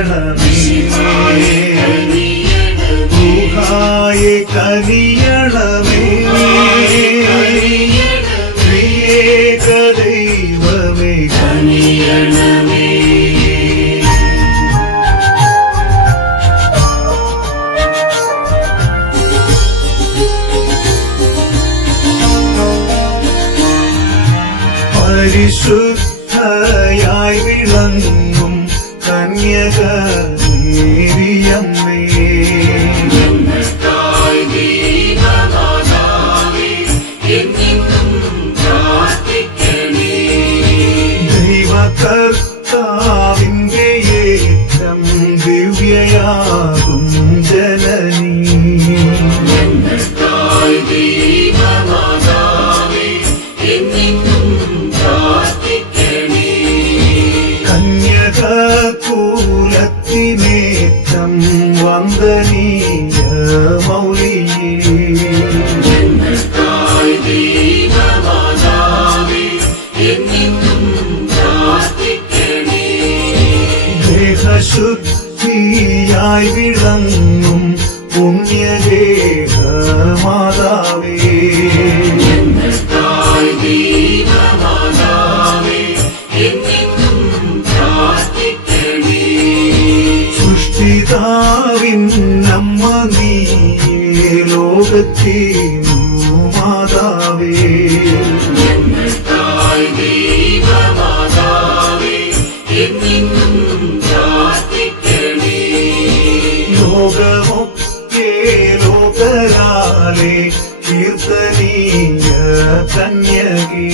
കനിയണമേ ഗുഹായെ കനിയണമേ ത്രിയേക ദൈവമേ കനിയണമേ പരിശുദ്ധയായി Cause. വിളങ്ങും പുണ്യദേഹ മാതാവേ സൃഷ്ടിതാവിൻ നമ്മ നീ ലോകത്തെ മാതാവേ. കന്യകേ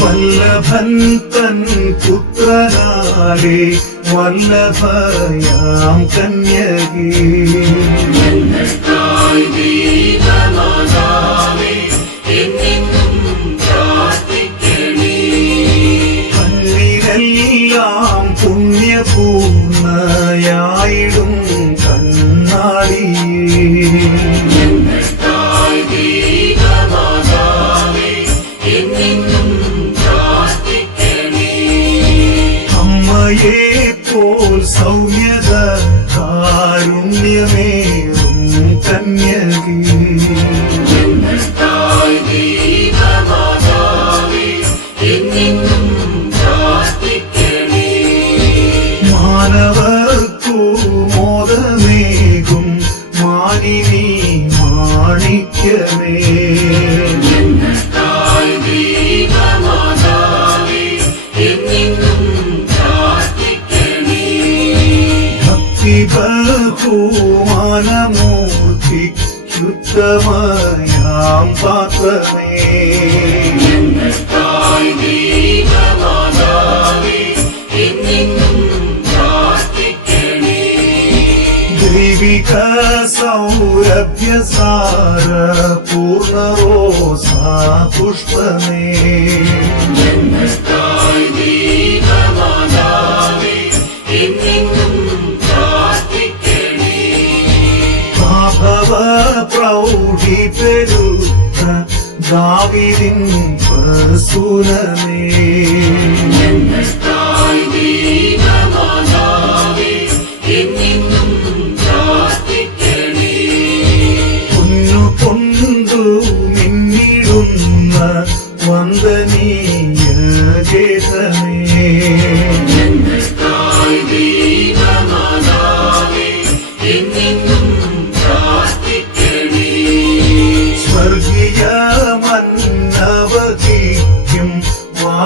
വല്ലഭൻ തൻ പുത്രനാലെ വല്ലഭയാം കന്യകേ. ശുദ്ധമയാം പാത്രമേ. ദൈവിക സൗരഭ്യസാര പൂർണറോസാ പുഷ്പമേ. പ്രൗഢി പെരുത്ത ദാവിദിൻ പ്രസുനമേ.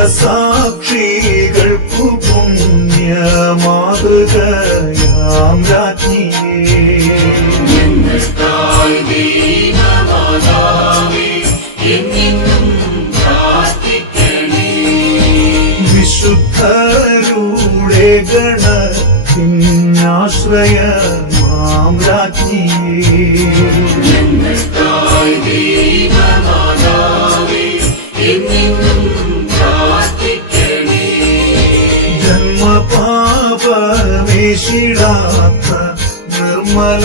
രക്തസാക്ഷികൾക്കു പുണ്യ മാതൃകയാം രാജ്ഞിയെ വിശുദ്ധരുടെ ഗണത്തിനാശ്രയ മാം രാജ്ഞിയെ ശിഷിടാത്ത നിർമ്മല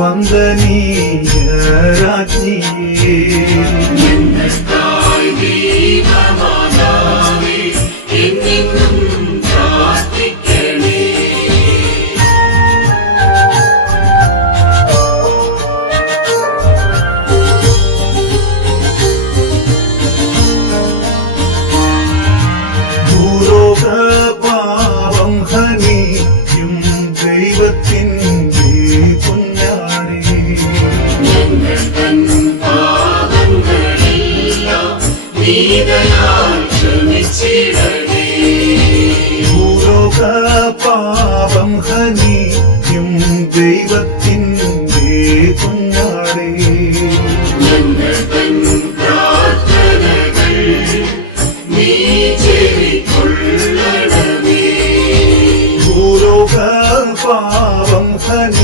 வந்த நீ ഭൂലോക പാപം ഹനിക്കും ദൈവത്തിന്റെ കുഞ്ഞാടേ ഭൂലോക പാപം ഹനി